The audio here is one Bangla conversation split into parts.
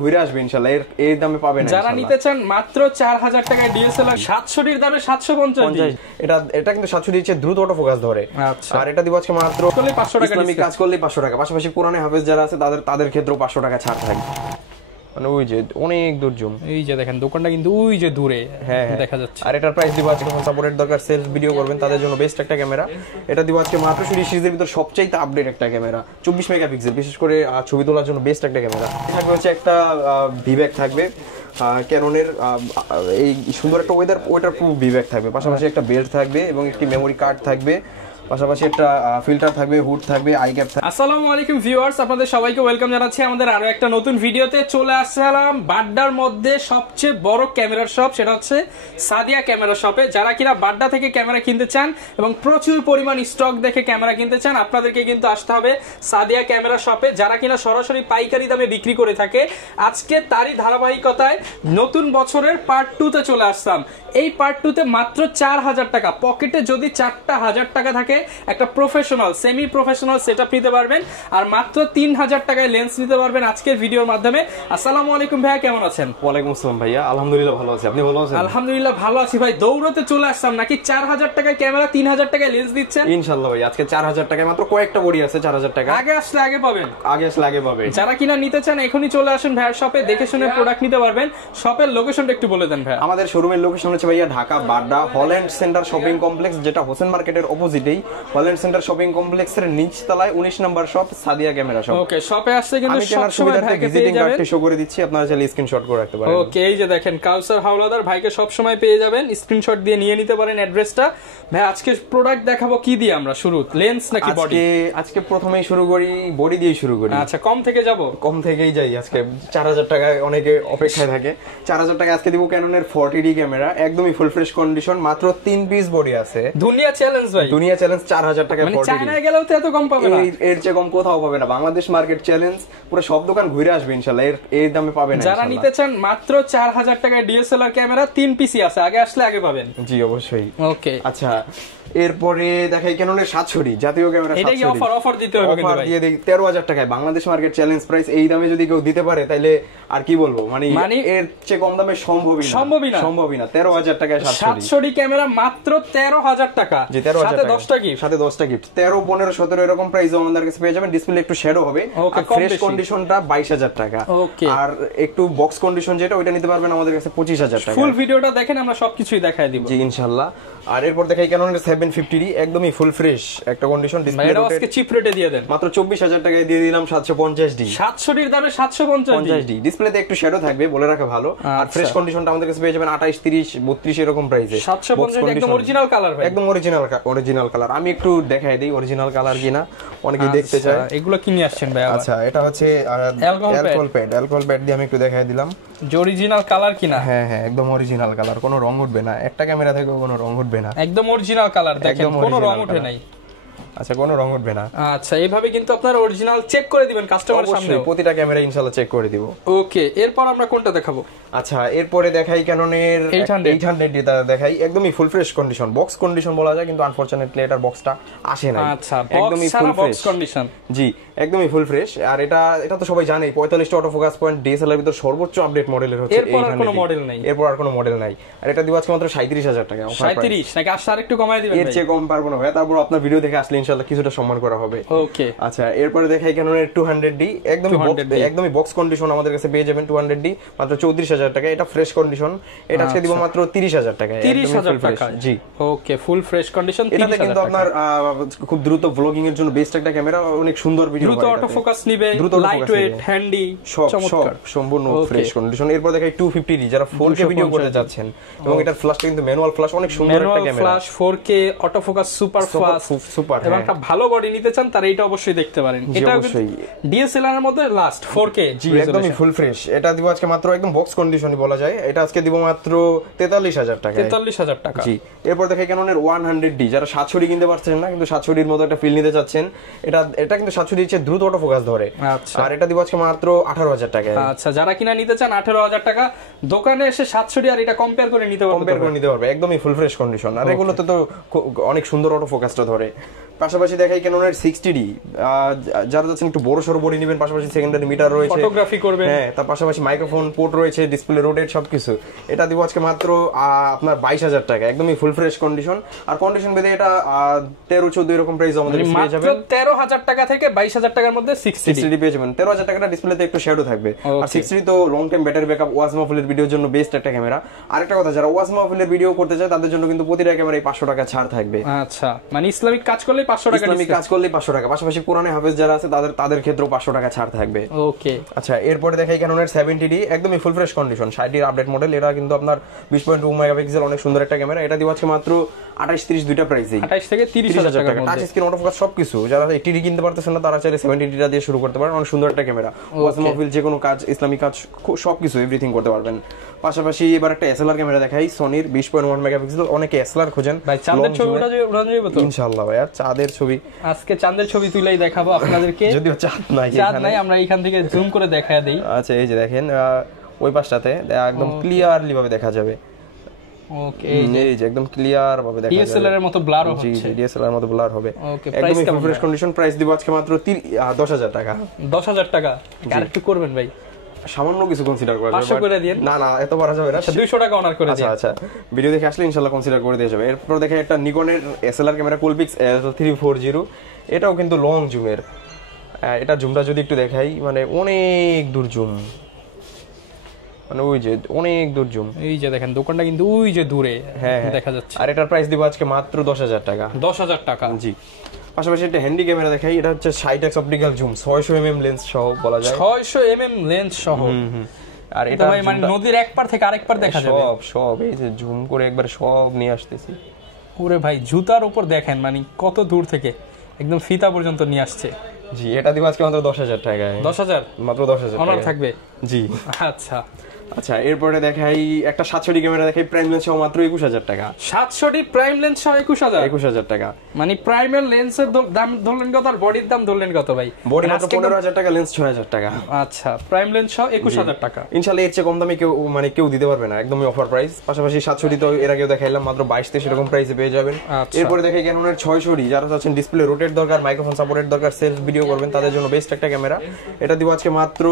ঘুরে আসবে ইনশাআল্লাহ, এই দামে পাবেন। যারা নিতে চান মাত্র 4000 টাকায় ডিএসএলআর 700 এর দামে 750। এটা কিন্তু 700 দিচ্ছে, দ্রুত অটো ফোকাস ধরে। আচ্ছা, আর এটা দিব আজকে মাত্র 500 টাকা। ইসলামিক কাজ করলে 500 টাকা, পাশাপাশি কোরআনে হাফেজ যারা আছে তাদের ক্ষেত্রেও 500 টাকা ছাড় থাকবে। মানে ওই যে অনেক দূর জুম, এই যে দেখেন দোকানটা কিন্তু ওই যে দূরে দেখা যাচ্ছে। আর এটার প্রাইস দিব আজকে, যখন সাপোর্টের দরকার, সেলফ ভিডিও করবেন তাদের জন্য বেস্ট একটা ক্যামেরা। এটা দিব আজকে মাত্র সিরিজের ভিতর সবচাইতে আপডেট একটা ক্যামেরা, 24 মেগাপিক্সেল, বিশেষ করে ছবি তোলার জন্য বেস্ট একটা ক্যামেরা থাকবে। হচ্ছে একটা ভিব্যাক থাকবে, ক্যাননের এই সুন্দর একটা ওয়েদার প্রুফ ভিব্যাক থাকবে, পাশাপাশি একটা বেল্ট থাকবে এবং একটি মেমোরি কার্ড থাকবে, পাশাপাশি একটা ফিল্টার থাকবে, হুড থাকবে, আই ক্যাপ থাকবে। আসসালামু আলাইকুম ভিউয়ার্স, আপনাদের সবাইকে ওয়েলকাম জানাচ্ছি আমাদের আরো একটা নতুন ভিডিওতে। চলে আসলাম বাড্ডার মধ্যে সবচেয়ে বড় ক্যামেরার শপ, সেটা হচ্ছে সাদিয়া ক্যামেরা শপে। যারা কিনা বাড্ডা থেকে ক্যামেরা কিনতে চান এবং প্রচুর পরিমাণ স্টক দেখে ক্যামেরা কিনতে চান, আপনাদেরকে কিন্তু আসতে হবে সাদিয়া ক্যামেরা শপে। যারা কিনা সরাসরি পাইকারি দামে বিক্রি করে থাকে, আজকে তারই ধারাবাহিকতায় নতুন বছরের পার্ট 2 তে চলে আসলাম। এই পার্ট 2 তে মাত্র 4000 টাকা, পকেটে যদি 4000 টাকা থাকে একটা প্রফেশনাল সেমি প্রফেশনাল সেটআপ নিতে পারবেন, আর মাত্র 3000 টাকায় লেন্স নিতে পারবেন আজকের ভিডিওর মাধ্যমে। আসসালামু আলাইকুম ভাইয়া, কেমন আছেন? ওয়ালাইকুম আসসালাম ভাইয়া, আলহামদুলিল্লাহ ভালো আছি, আপনি ভালো আছেন? আলহামদুলিল্লাহ ভালো আছি ভাই। দৌড়তে চলে আসলাম নাকি 4000 টাকায় ক্যামেরা, 3000 টাকায় লেন্স দিচ্ছেন? ইনশাআল্লাহ ভাই, আজকে 4000 টাকায় মাত্র কয়েকটা বডি আছে 4000 টাকা। আগে আসলে আগে পাবেন, যারা কিনা নিতে চান এখনই চলে আসুন ভাইয়ার শপে, দেখে শুনে প্রোডাক্ট নিতে পারবেন। শপের লোকেশনটা একটু বলে দেন ভাই। আমাদের শোরুমের লোকেশন হচ্ছে ভাইয়া Dhaka Badda Holland center shopping complex, যেটা হোসেন মার্কেটের অপোজিটেই। হল্যান্ড সেন্টার শপিং কমপ্লেক্সের নিচ তলায় 19 নম্বর শপ, সাদিয়া ক্যামেরা শপ। ওকে, শপে আসলে কিন্তু আমি কেনার সুবিধার্থে ভিজিটিং কার্ডটি শো করে দিচ্ছি, আপনারা চাইলে স্ক্রিনশট করে রাখতে পারেন। ওকে, এই যে দেখেন কাউসার হাওলাদার ভাইকে সব সময় পেয়ে যাবেন, স্ক্রিনশট দিয়ে নিয়ে নিতে পারেন অ্যাড্রেসটা। ভাই আজকে প্রোডাক্ট দেখাবো কি দিয়ে আমরা শুরু, লেন্স নাকি বডি? আজকে প্রথমেই শুরু করি, বডি দিয়ে শুরু করি। আচ্ছা, কম থেকে যাব? কম থেকেই যাই। আজকে 4000 টাকায় অনেকে অপেক্ষায় থাকে। 4000 টাকা আজকে দিব ক্যাননের 40D ক্যামেরা, একদমই ফুল ফ্রেশ কন্ডিশন, মাত্র 3 পিস বডি আছে। দুনিয়া চ্যালেঞ্জ ভাই, দুনিয়া চ্যালেঞ্জ 4000 টাকা 40D। চায়নায় গেলেও তো এত কম পাবে না, এর চেয়ে কম কোথাও পাবে না। বাংলাদেশ মার্কেট চ্যালেঞ্জ, পুরো সব দোকান ঘুরে আসবে ইনশাআল্লাহ, এই দামে পাবেন। যারা নিতে চান মাত্র 4000 টাকায় ডিএসএলআর ক্যামেরা 3 পিসি আছে, আগে আসলে আগে পাবেন। জি অবশ্যই। ওকে, আচ্ছা এরপরে দেখাই ক্যাননের 700D জাতীয় ক্যামেরা। এটা কি অফার দিতে হবে কিন্তু ভাই? দিয়ে দেই 13000 টাকায়, বাংলাদেশ মার্কেট চ্যালেঞ্জ প্রাইস। এই দামে যদি কেউ দিতে পারে তাহলে আর কি বলবো, মানে এর চেয়ে কম দামে সম্ভবই না। 13000 টাকায় 700D ক্যামেরা মাত্র 13000 টাকা। জি 13000 সাথে 10টা গিফট, সাথে 10টা গিফট। 13 15 17 এরকম প্রাইসে আমাদের কাছে পেয়ে যাবেন। ডিসপ্লে একটু শ্যাডো হবে, আর ফ্রেশ কন্ডিশনটা 22000 টাকা। আর একটু বক্স কন্ডিশন যেটা, ওইটা নিতে পারবেন আমাদের কাছে 25000 টাকা। ফুল ভিডিওটা দেখেন, আমরা সবকিছুই দেখাই দিব। জি ইনশাআল্লাহ। আর এরপর দেখাই ক্যাননের 750D, একদমই ফুল ফ্রেশ একটা কন্ডিশন। ডিসপ্লে এটা আজকে চিপ রেটে দিয়ে দেন, মাত্র 24000 টাকায় দিয়ে দিলাম 750D। 700D এর দামে 750D। ডিসপ্লেতে একটু শ্যাডো থাকবে, বলে রাখা ভালো। আর ফ্রেশ কন্ডিশনটা আমাদের কাছে পেয়ে যাবেন 28 30 32 এরকম প্রাইসে। 750 একদম অরিজিনাল কালার ভাই, একদম অরিজিনাল কালার। আমি একটু দেখাই দেই অরিজিনাল কালার কিনা, অনেকেই দেখতে চায়। এগুলো কিনে আসছেন ভাই? আচ্ছা, এটা হচ্ছে অ্যালকোহল প্যাড দিয়ে আমি একটু দেখাই দিলাম যে অরিজিনাল কালার কিনা। হ্যাঁ একদম অরিজিনাল কালার, কোনো রং উঠবে না, একটা ক্যামেরা থেকেও কোনো রং উঠবে না, একদম অরিজিনাল কালার। দেখেন কোনো রং ওঠে নাই। আচ্ছা, কোনো রং উঠবে না। আচ্ছা, এইভাবে কিন্তু আপনারা অরিজিনাল চেক করে দিবেন কাস্টমারের সামনে, প্রতিটা ক্যামেরা ইনশাআল্লাহ চেক করে দিব। ওকে, এরপর আমরা কোনটা দেখাবো? আচ্ছা, এরপরে দেখাই ক্যাননের 800 এটা দেখাই, একদমই full fresh condition, box condition বলা যায়, কিন্তু আনফরচুনেটলি এটার বক্সটা আসে না। আচ্ছা, একদমই ফুল ফ্রেশ কন্ডিশন। জি একদমই ফুল ফ্রেশ। আর এটা তো সবাই জানেই, 45টা অটো ফোকাস পয়েন্ট ডিএসএলআর ভিতর সর্বোচ্চ আপডেট মডেলের হচ্ছে। এরপর আর কোনো মডেল নাই, আর এটা দিব আজকে মাত্র 37000 টাকা। 37 নাকি আর একটু কমায় দিবেন? এর চেয়ে কম পারবো না ভাই, তারপর আপনার ভিডিও দেখে আসলে ইনশাআল্লাহ কিছুটা সম্মান করা হবে। ওকে, আচ্ছা এরপরে দেখাই ক্যাননের 200D, একদমই বক্স কন্ডিশন আমাদের কাছে পেয়ে যাবেন 200D মাত্র 34000 টাকা। এটা ফ্রেশ কন্ডিশন, এটা আজকে দিব মাত্র 30000 টাকা। 30000 টাকা, জি ওকে, ফুল ফ্রেশ কন্ডিশন। এটাতে কিন্তু আপনার খুব দ্রুত ব্লগিং এর জন্য বেস্ট একটা ক্যামেরা, অনেক সুন্দর ভিডিও, দ্রুত অটো ফোকাস নিবে, লাইট ওয়েট, হ্যান্ডি, চমৎকার, সম্পূর্ণ ফ্রেশ কন্ডিশন। এরপর দেখাই 250D, যারা 4K ভিডিও করতে যাচ্ছেন, এবং এটার ফ্ল্যাশটা কিন্তু ম্যানুয়াল ফ্ল্যাশ, অনেক সুন্দর একটা camera, flash 4K auto focus super fast, super. এবং একটা ভালো বডি নিতে চান তারা এটা অবশ্যই দেখতে পারেন। এটা অবশ্যই ডিএসএলআর এর মধ্যে লাস্ট 4K, জি একদমই ফুল ফ্রেশ। এটা দিব আজকে মাত্র একদম বক্স কন্ডিশনই বলা যায়, এটা আজকে দিব মাত্র 43000 টাকা। 43000 টাকা, জি। এরপর দেখাই ক্যাননের 100D, যারা 700D কিনতে পারছেন না কিন্তু 700D এর মতো একটা ফিল নিতে চাচ্ছেন, এটা কিন্তু 700D এর চেয়ে দ্রুত অটো ফোকাস ধরে। আচ্ছা, আর এটা দিব আজকে মাত্র 18000 টাকা। আচ্ছা, যারা কিনা নিতে চান 18000 টাকা, দোকানে এসে 700D আর এটা কম্পেয়ার করে নিতে পারবে, একদমই ফুল ফ্রেশ কন্ডিশন। আর এগুলোতে তো অনেক সুন্দর অটো ফোকাসটা ধরে। পাশাপাশি দেখাই ক্যাননের 60D, যারা যাচ্ছেন একটু বড় সড়ো বডি নেবেন, পাশাপাশি সেকেন্ডারি মিটার রয়েছে, ফটোগ্রাফি করবেন, হ্যাঁ, তার পাশাপাশি মাইক্রোফোন পোর্ট রয়েছে, ডিসপ্লে রোটেট সবকিছু। এটা দিব আজকে মাত্র আপনার 22,000 টাকা, একদমই ফুল ফ্রেশ কন্ডিশন। আর কন্ডিশন বেঁধে এটা 13-14 এরকম প্রাইস আমাদের পেয়ে যাবেন। 13,000 টাকা থেকে 22,000 টাকার মধ্যে 60D পেয়ে যাবেন। 13,000 টাকাটা ডিসপ্লেতে একটু শ্যাডো থাকবে। আর 60D তো লং টাইম ব্যাটারি ব্যাকআপ, ওয়াজ মাহফিলের ভিডিওর জন্য বেস্ট একটা ক্যামেরা। আরেকটা কথা, যারা ওয়াজ মাহফিলের ভিডিও করতে চায় তাদের জন্য কিন্তু প্রতিটা ক্যামেরায় 500 টাকা ছাড় থাকবে। আচ্ছা, মানে ইসলামিক কাজ করলে 500 টাকা, ইসলামিক কাজ করলে 500 টাকা, পাশাপাশি কোরআনে হাফেজ যারা আছে তাদের ক্ষেত্রেও 500 টাকা ছাড় থাকবে। ওকে, আচ্ছা, এরপরে দেখাই ক্যাননের 70D, একদমই full fresh condition, 60D update model. এটা কিন্তু আপনার 20.2 মেগাপিক্সেল, অনেক সুন্দর একটা ক্যামেরা। এটা দিব আজকে মাত্র 28-30 দুইটা প্রাইসে, 28 থেকে 30,000 টাকার মধ্যে। টাচ স্ক্রিন, অটো ফোকাস সবকিছু। যারা 80D কিনতে পারতেছেন না তারা চাইলে 70Dটা দিয়ে শুরু করতে পারেন, অনেক সুন্দর একটা ক্যামেরা। ওয়াজ মাহফিল, যে কোনো কাজ, ইসলামিক কাজ, সবকিছু এভরিথিং করতে পারবেন। পাশাপাশি এবার একটা এসএলআর ক্যামেরা দেখাই, সনির 20.1 মেগাপিক্সেল। অনেকে এসএলআর খোঁজেন ভাই, চাঁদের ছবি উড়ানো যাবে তো ইনশাআল্লাহ ভাই। আর চাঁদের ছবি, আজকে চাঁদের ছবি তুলেই দেখাবো আপনাদেরকে। যদিও চাঁদ নাই, আমরা এখান থেকে জুম করে দেখায় দেই। আচ্ছা, এই যে দেখেন ওই পাশটাতে একদম ক্লিয়ারলি ভাবে দেখা যাবে। ওকে, এই যে একদম ক্লিয়ার ভাবে দেখা যাবে, ডিএসএলআর এর মতো ব্লার হচ্ছে। জি, ডিএসএলআর এর মতো ব্লার হবে। ওকে, প্রাইস কেমন? Fresh condition. প্রাইস দিব আজকে মাত্র 10,000 টাকা। 10,000 টাকা আরেকটু করবেন ভাই, সামান্য কিছু কনসিডার করা যাবে। 500 করে দিন। না এত বাড়া যাবে না, 200 টাকা অনার করে দিন। আচ্ছা, ভিডিও দেখে আসলে ইনশাআল্লাহ কনসিডার করে দেওয়া যাবে। এরপর দেখে একটা নিকনের এসএলআর ক্যামেরা, কোলপিক্স L340। এটাও কিন্তু লং জুমের। এটা জুমটা যদি একটু দেখাই, মানে অনেক দূর জুম, মানে ওই যে অনেক দূর জুম। এই যে দেখেন দোকানটা কিন্তু ওই যে দূরে দেখা যাচ্ছে। আর এটার প্রাইস দিব আজকে মাত্র 10,000 টাকা। 10,000 টাকা, জি। পাশাপাশি একটা হ্যান্ডি ক্যামেরা দেখাই, এটা হচ্ছে 60x optical zoom, 600mm lens সহ বলা যায়, 600mm লেন্স সহ। আর এটা ভাই মানে নদীর এক পার থেকে আরেক পার দেখা যাবে, সব এই যে জুম করে একবার সব নিয়ে আসতেছি। ওরে ভাই, জুতার উপর দেখেন মানে কত দূর থেকে একদম ফিতা পর্যন্ত নিয়ে আসছে। জি, এটা দিব আজকে মাত্র 10,000 টাকায়। 10,000 মাত্র 10,000 অনার থাকবে। জি, আচ্ছা, এরপরে দেখাই একটা 700D ক্যামেরা দেখাই, প্রাইম লেন্স সহ মাত্র 21,000 টাকা। 700D প্রাইম লেন্স সহ 21,000 টাকা। মানে প্রাইমের লেন্সের দাম ধরলেন কত, আর বডির দাম ধরলেন কত ভাই? বডি মাত্র 15,000 টাকা, লেন্স 6,000 টাকা। আচ্ছা, প্রাইম লেন্স সহ 21,000 টাকা। ইনশাআল্লাহ এর চেয়ে কম দামে কেউ দিতে পারবে না, একদমই অফার প্রাইস। পাশাপাশি 700D তো এর আগেও দেখাইলাম, মাত্র 22-23 এরকম প্রাইসে পেয়ে যাবেন। এরপরে দেখাই ক্যাননের 600D, যারা চাচ্ছেন ডিসপ্লে রোটেট দরকার, মাইক্রোফোন সাপোর্টের দরকার, সেলফ ভিডিও করবেন, তাদের জন্য বেস্ট একটা ক্যামেরা। এটা দিব আজকে মাত্র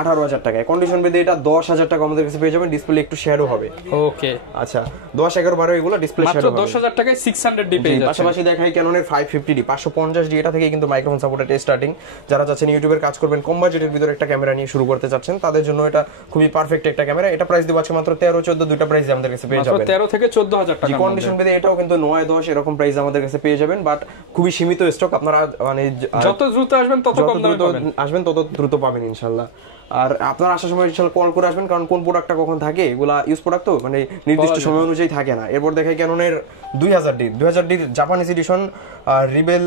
18,000 টাকায়। কন্ডিশন বেঁধে এটা 10,000 টাকা আমাদের কাছে পেয়ে যাবেন, ডিসপ্লে একটু শ্যাডো হবে। ওকে, আচ্ছা, 10, 11, 12 এগুলো ডিসপ্লে শ্যাডো হবে। মাত্র 10,000 টাকায় 600D পেয়ে যাচ্ছেন। পাশাপাশি দেখাই ক্যাননের 550D, 550D, এটা থেকে কিন্তু মাইক্রোফোন সাপোর্টেড স্টার্টিং। যারা চাচ্ছেন ইউটিউবের কাজ করবেন, কম বাজেটের ভিতরে একটা ক্যামেরা নিয়ে শুরু করতে চাচ্ছেন, তাদের জন্য এটা খুবই পারফেক্ট একটা ক্যামেরা। এটা প্রাইস দিব আজকে মাত্র 13-14 দুইটা প্রাইস আমাদের কাছে পেয়ে যাবেন, 13 থেকে 14,000 টাকা। কন্ডিশন বেঁধে এটাও কিন্তু 9-10 এরকম প্রাইস আমাদের কাছে পেয়ে যাবেন, বাট খুবই সীমিত স্টক। আপনারা মানে যত দ্রুত আসবেন তত কম দামে পাবেন, তত দ্রুত পাবেন ইনশাআল্লাহ। আর আপনারা আসার সময় ইনশাআল্লাহ কল করে আসবেন, কারণ কোন প্রোডাক্টটা কখন থাকে, এগুলা ইউজ প্রোডাক্ট তো মানে নির্দিষ্ট সময় অনুযায়ী থাকে না। এরপর দেখাই ক্যাননের 2000D Japanese addition rebel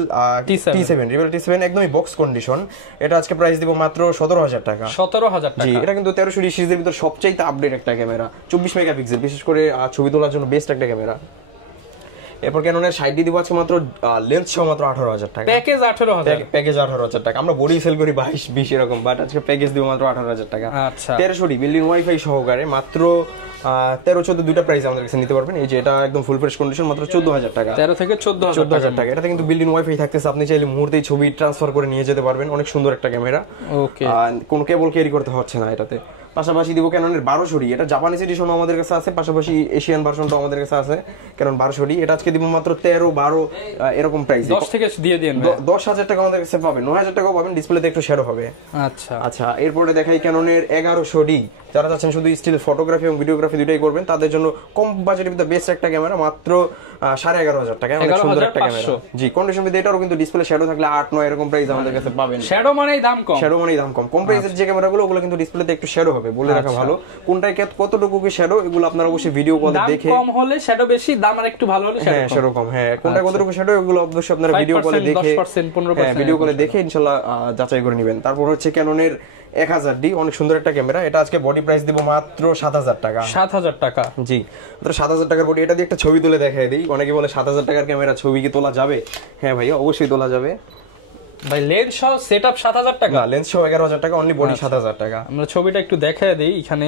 T7 একদমই বক্স কন্ডিশন। এটা আজকে প্রাইস দিব মাত্র 17,000 টাকা। 17,000 টাকা। জি, এটা কিন্তু 1300D সিরিজের ভিতর সবচেয়ে আপডেট একটা ক্যামেরা, 24 মেগাপিক্সেল, বিশেষ করে ছবি তোলার জন্য বেস্ট একটা ক্যামেরা। এরপর ক্যাননের 60D দিব আজকে মাত্র লেন্স সহ মাত্র 18,000 টাকা। প্যাকেজ 18,000, প্যাকেজ 18,000 টাকা। আমরা বডি সেল করি 22-20 এরকম, বাট আজকে প্যাকেজ দিব মাত্র 18,000 টাকা। আচ্ছা, 1300D বিল্ডিং ওয়াইফাই সহকারে মাত্র 13-14 দুইটা প্রাইস আমাদের কাছে নিতে পারবেন। এই যে এটা একদম ফুল ফ্রেশ কন্ডিশন, মাত্র 14,000 টাকা। 13 থেকে 14,000 টাকা। এটাতে কিন্তু বিল্ডিং ওয়াইফাই থাকতেছে, আপনি চাইলে মুহূর্তেই ছবি ট্রান্সফার করে নিয়ে যেতে পারবেন, অনেক সুন্দর একটা ক্যামেরা। ওকে, কোনো কেবল ক্যারি করতে হচ্ছে না এটাতে। পাশাপাশি দিব ক্যাননের 1200D, এটা জাপানিজ এডিশন আমাদের কাছে আছে, পাশাপাশি এশিয়ান ভার্সনটাও আমাদের কাছে আছে, ক্যানন 1200D। এটা আজকে দিব মাত্র 13-12 এরকম প্রাইস। 10 থেকে দিয়ে দেন, 10,000 টাকা আমাদের কাছে পাবেন, 9,000 টাকাও পাবেন, ডিসপ্লেতে একটু শ্যাডো হবে। আচ্ছা, এরপরে দেখাই ক্যাননের 1100D, যারা চাচ্ছেন শুধু স্টিল ফটোগ্রাফি এবং ভিডিওগ্রাফি দুটাই করবেন, তাদের জন্য কম বাজেটের ভিতরে বেস্ট একটা ক্যামেরা, মাত্র 11,500 টাকা। অনেক সুন্দর একটা ক্যামেরা। জি, কন্ডিশন ভিতরে এটারও কিন্তু ডিসপ্লে শ্যাডো থাকলে 8-9 এরকম প্রাইস আমাদের কাছে পাবেন। শ্যাডো মানেই দাম কম, কম প্রাইসের যে ক্যামেরাগুলো ওগুলো কিন্তু ডিসপ্লেতে একটু শ্যাডো হবে, বলে রাখা ভালো। কোনটায় কতটুকু কি শ্যাডো, এগুলো আপনারা অবশ্যই ভিডিও কলে দেখে, কম হলে শ্যাডো বেশি, দাম আর একটু ভালো হলে শ্যাডো কম, কোনটায় কতটুকু শ্যাডো, এগুলো অবশ্যই আপনারা ভিডিও কলে দেখে, 10%, 15%, ভিডিও কলে দেখে ইনশাআল্লাহ যাচাই করে নেবেন। তারপর হচ্ছে ক্যাননের 1000D, অনেক সুন্দর একটা ক্যামেরা। এটা আজকে বডি প্রাইস দিব মাত্র 7,000 টাকা। 7,000 টাকা, জি, মাত্র 7,000 টাকার বডি। এটা দিয়ে একটা ছবি তুলে দেখাই দিই। অনেকে বলে 7,000 টাকার ক্যামেরা ছবি কি তোলা যাবে? হ্যাঁ ভাই, অবশ্যই তোলা যাবে ভাই। লেন্স সহ সেটআপ 7,000 টাকা, না লেন্স সহ 11,000 টাকা, অনলি বডি 7,000 টাকা। আমরা ছবিটা একটু দেখায় দেই এখানে।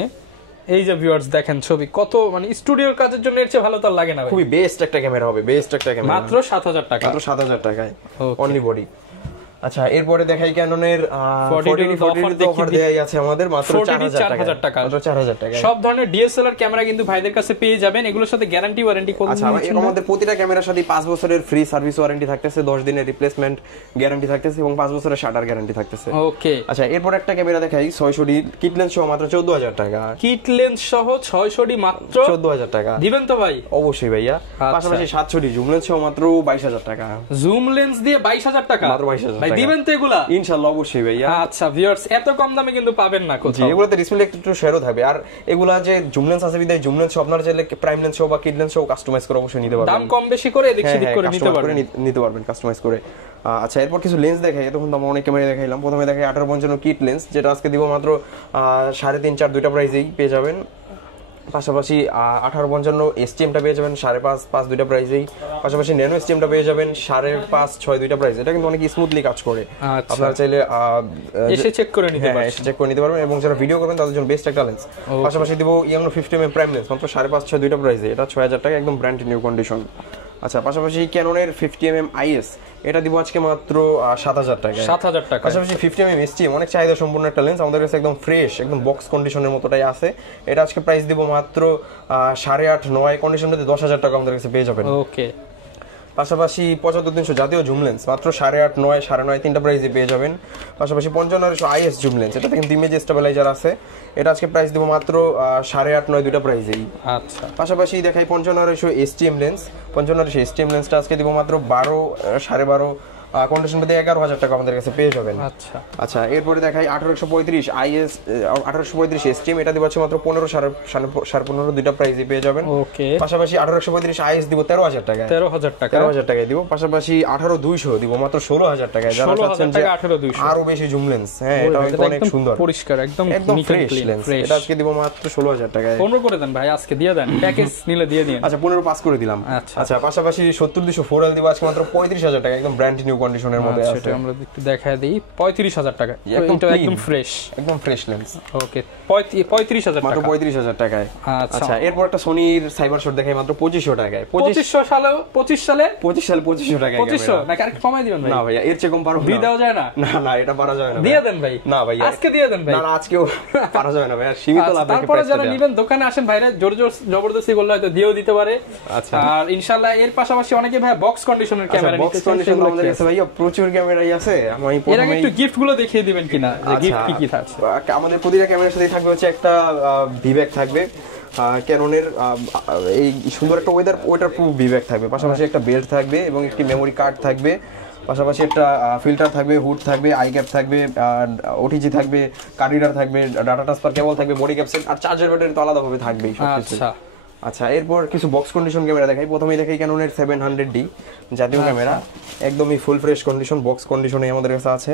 এই যে ভিউয়ার্স দেখেন ছবি কত, মানে স্টুডিওর কাজের জন্য এর চেয়ে ভালো তো আর লাগে না ভাই। খুবই বেস্ট একটা ক্যামেরা হবে, বেস্ট একটা ক্যামেরা, মাত্র 7000 টাকা, মাত্র 7000 টাকায় Okay. Only body. আচ্ছা এরপরে দেখাই ক্যাননের 40 অফার দেয়াই আছে আমাদের মাত্র 4000 টাকা, মাত্র 4000 টাকা। সব ধরনের ডিএসএলআর ক্যামেরা কিন্তু ভাইদের কাছে পেয়ে যাবেন, এগুলোর সাথে গ্যারান্টি ওয়ারেন্টি কোন আচ্ছা আমাদের প্রতিটা ক্যামেরার সাথে 5 বছরের ফ্রি সার্ভিস ওয়ারেন্টি থাকতেছে, 10 দিনের রিপ্লেসমেন্ট গ্যারান্টি থাকতেছে এবং 5 বছরের শাটার গ্যারান্টি থাকতেছে। ওকে আচ্ছা এরপর একটা ক্যামেরা দেখাই 600D কিট লেন্স সহ মাত্র 14000 টাকা। কিট লেন্স সহ 600D মাত্র 14000 টাকা দিবেন তো ভাই? অবশ্যই ভাইয়া। পাশাপাশি 700D জুম লেন্স সহ মাত্র 22000 টাকা। জুম লেন্স দিয়ে 22000 টাকা, মাত্র 22000 ভাই টাকা। দিবেন তো এগুলা? ইনশাআল্লাহ অবশ্যই ভাইয়া। আচ্ছা ভিউয়ার্স এত কম দামে কিন্তু পাবেন না কোথাও। এগুলোতে ডিসপ্লে একটু শেয়ারও থাকবে, আর এগুলা যে জুম লেন্স আছে বিদায় জুম লেন্স সহ আপনারা চাইলে প্রাইম লেন্স সহ বা কিট লেন্স সহ কাস্টমাইজ করে অবশ্যই নিতে পারবেন, দাম কম বেশি করে এদিক সেদিক করে নিতে পারবেন কাস্টমাইজ করে। আচ্ছা এরপর কিছু লেন্স দেখাই, এতক্ষণ তো আমরা অনেক ক্যামেরা দেখাইলাম। প্রথমে দেখাই 1855 কিট লেন্স, যেটা আজকে দিব মাত্র 3.5-4 দুইটা প্রাইসেই পেয়ে যাবেন। পাশাপাশি 1855 এসটিএমটা পেয়ে যাবেন 5.5 দুইটা প্রাইসেই। পাশাপাশি ন্যানো এসটিএমটা পেয়ে যাবেন 5.5-6 দুইটা প্রাইস। এটা কিন্তু অনেক স্মুথলি কাজ করে, আপনারা চাইলে এসে চেক করে নিতে পারবেন, এসে চেক করে নিতে পারবেন এবং যারা ভিডিও করবেন তাদের জন্য বেস্ট একটা লেন্স। পাশাপাশি দিব ইয়াংনো 50mm প্রাইম লেন্স মাত্র 5.5-6 দুইটা প্রাইসে, এটা 6000 টাকা, একদম ব্র্যান্ড নিউ কন্ডিশন। আচ্ছা পাশাপাশি ক্যাননের 50mm আইএস, এটা দিব আজকে মাত্র 7000 টাকা। 7000 টাকা। পাশাপাশি 50mm এসটিএম অনেক চাহিদা সম্পূর্ণ একটা লেন্স, আমাদের কাছে একদম ফ্রেশ, একদম বক্স কন্ডিশনের মতোটাই আছে। এটা আজকে প্রাইস দিব মাত্র 8.5-9 কন্ডিশনটাতে 10000 টাকা আমাদের কাছে পেয়ে যাবেন। ওকে। পাশাপাশি 75-300 জাতীয় জুম লেন্স মাত্র 8.5-9 9.5 তিনটা প্রাইসে পেয়ে যাবেন। পাশাপাশি 55-900 আইএস জুম লেন্স, এটাতে কিন্তু ইমেজ স্টেবিলাইজার আছে, এটা আজকে প্রাইস দিব মাত্র 8.5-9 দুইটা প্রাইসেই। আচ্ছা পাশাপাশি দেখাই 55-900 এসটিএম লেন্স, 55-900 এসটিএম লেন্সটা আজকে দিব মাত্র 12-12.5 কন্ডিশন মধ্যে 11000 টাকা আমাদের কাছে পেয়ে যাবেন। আচ্ছা আচ্ছা এরপরে দেখাই 1835 আইএস 1835 এসটিএম, এটা দিব হচ্ছে মাত্র 15-15.5 দুইটা প্রাইসে পেয়ে যাবেন। ওকে। পাশাপাশি 1835 আইএস দিব 13000 টাকা, 13000 টাকা, 13000 টাকায় দিব। পাশাপাশি 18200 দিব মাত্র 16000 টাকায়। যারা চাচ্ছেন যে 18200 আরো বেশি জুম লেন্স, হ্যাঁ এটা অনেক সুন্দর পরিষ্কার, একদম ফ্রেশ লেন্স, এটা আজকে দিব মাত্র 16000 টাকায়। 15 করে দেন ভাই, আজকে দিয়ে দেন, প্যাকেজ নিলে দিয়ে দিন। আচ্ছা 15 পাস করে দিলাম। আচ্ছা পাশাপাশি 70200 4L দিব আজকে মাত্র 35000 টাকা, একদম ব্র্যান্ড নিউ কন্ডিশনের মধ্যে আছে। সেটা আমরা একটু দেখায় দেই, 35000 টাকা, একদম ফ্রেশ, একদম ফ্রেশ লেন্স। ওকে 35000 টাকা, মাত্র 35000 টাকায়। আচ্ছা আচ্ছা এরপর একটা সোনির সাইবার শট দেখাই মাত্র 2500 টাকায়। 2500 সালে 25 সালে 2500 টাকায় 2500 নাকি আরেকটু কমাই দিবেন ভাই? না ভাইয়া এর চেয়ে কম পারবো না, দিয়ে দেওয়া যায় না? না না এটা পারা যায় না, দিয়ে দেন ভাই। না ভাই আজকে দিয়ে দেন ভাই। না আজকেও পারা যাবে না ভাই, সীমিত লাভ রেখে। তারপরে যারা নেবেন দোকানে আসেন ভাইরা, জোর জবরদস্তি করলে হয়তো দিয়েও দিতে পারে। আচ্ছা আর ইনশাআল্লাহ এর পাশাপাশি অনেকে ভাই বক্স কন্ডিশনের ক্যামেরা বক্স কন্ডিশন আমাদের কাছে ভাইয়া প্রচুর ক্যামেরাই আছে। আমি এর আগে একটু গিফট গুলো দেখিয়ে দিবেন কিনা, যে গিফট কি কি থাকছে? আমাদের প্রতিটা ক্যামেরার সাথে থাকবে হচ্ছে একটা ভিব্যাক থাকবে, ক্যাননের এই সুন্দর একটা ওয়েটার প্রুফ ভিব্যাক থাকবে, পাশাপাশি একটা বেল্ট থাকবে এবং একটি মেমোরি কার্ড থাকবে, পাশাপাশি একটা ফিল্টার থাকবে, হুড থাকবে, আই ক্যাপ থাকবে, ওটিজি থাকবে, কার্ড রিডার থাকবে, ডাটা ট্রান্সফার কেবল থাকবে, বডি ক্যাপসেট আর চার্জার ব্যাটারি তো আলাদাভাবে থাকবেই। আচ্ছা আচ্ছা এরপর কিছু বক্স কন্ডিশন ক্যামেরা দেখাই। প্রথমেই দেখাই ক্যাননের 700D জাতীয় ক্যামেরা, একদমই ফুল ফ্রেশ কন্ডিশন, বক্স কন্ডিশনে আমাদের কাছে আছে।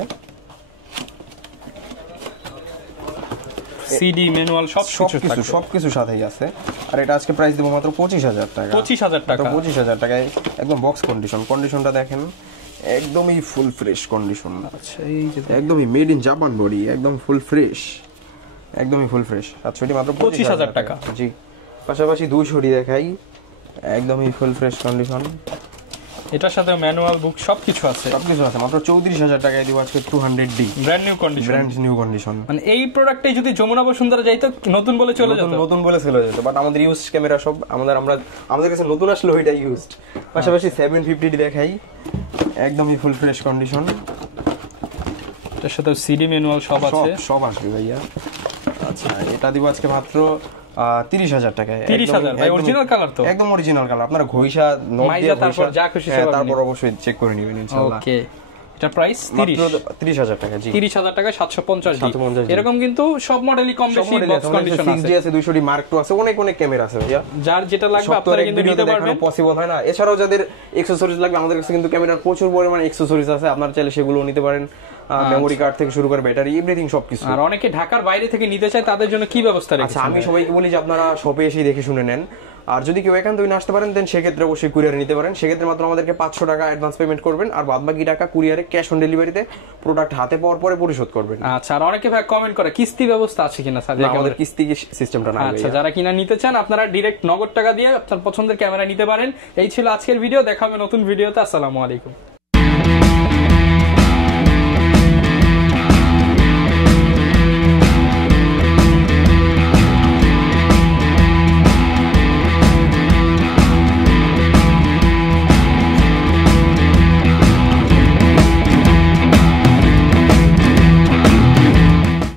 সিডি ম্যানুয়াল সবকিছু সাথেই আছে। আর এটা আজকে প্রাইস দেব মাত্র 25000 টাকা। 25000 টাকা, 25000 টাকায় একদম বক্স কন্ডিশনটা দেখেন, একদমই ফুল ফ্রেশ কন্ডিশন। আচ্ছা এই যে একদমই মেড ইন জাপান বডি, একদম ফুল ফ্রেশ, একদমই ফুল ফ্রেশ। আচ্ছা এটি মাত্র 25000 টাকা। জি পাশাপাশি 200D দেখাই, একদমই ফুল ফ্রেশ কন্ডিশন, এটার সাথে ম্যানুয়াল বুক সবকিছু আছে, মাত্র 34000 টাকায় দিব আজকে 200D ব্র্যান্ড নিউ কন্ডিশন। মানে এই প্রোডাক্টে যদি যমুনা বসুন্ধরা যাইতো নতুন বলে চলে যেত, বাট আমাদের ইউজ ক্যামেরা সব আমাদের কাছে নতুন আসলে ওইটা ইউজড। পাশাপাশি 750D দেখাই, একদমই ফুল ফ্রেশ কন্ডিশন, এটার সাথে সিডি ম্যানুয়াল সব আসবে ভাইয়া। আচ্ছা এটা দিব আজকে মাত্র 30000 টাকায়। 30000 ভাই, অরিজিনাল কালার তো, একদম অরিজিনাল কালার। আপনারা ঘইষা তারপর যা খুশি তারপর অবশ্যই চেক করে নেবেন ইনশাআল্লাহ। ওকে এটা প্রাইস 30000 টাকা। জি 30000 টাকা 750 এরকম কিন্তু সব মডেলই কম বেশি বক্স কন্ডিশন আছে। 6G আছে, 200D Mark II আছে, অনেক ক্যামেরা আছে ভাইয়া, যার যেটা লাগবে আপনারা কিন্তু নিতে পারবেন, পসিবল হয় না। এছাড়াও যাদের অ্যাকসেসরিজ লাগবে, আমাদের কাছে কিন্তু ক্যামেরার প্রচুর পরিমাণে অ্যাকসেসরিজ আছে, আপনারা চাইলে সেগুলো নিতে পারেন। মেমোরি কার্ড থেকে শুরু করে ব্যাটারি এভরিথিং সবকিছু। আর অনেকে ঢাকার বাইরে থেকে নিতে চায়, তাদের জন্য কি ব্যবস্থা আচ্ছা, রেখেছেন? আমি সবাইকে বলি যে আপনারা শপে এসে দেখে শুনে নেন। আর যদি কেউ এখান থেকে না আসতে পারেন দেন সেক্ষেত্রে অবশ্যই কুরিয়ারে নিতে পারেন। সেক্ষেত্রে মাত্র আমাদেরকে 500 টাকা অ্যাডভান্স পেমেন্ট করবেন, আর বাদ বাকি টাকা কুরিয়ারে ক্যাশ অন ডেলিভারিতে প্রোডাক্ট হাতে পাওয়ার পরে পরিশোধ করবেন। আচ্ছা, আর অনেকে ভাই কমেন্ট করে কিস্তি ব্যবস্থা আছে কিনা সাদিয়া আমাদের ক্যামেরা? কিস্তি সিস্টেমটা না। আচ্ছা, যারা কিনা নিতে চান আপনারা ডিরেক্ট নগদ টাকা দিয়ে আপনার পছন্দের ক্যামেরা নিতে পারেন। এই ছিল আজকের ভিডিও, দেখা হবে নতুন ভিডিওতে। আসসালামু আলাইকুম।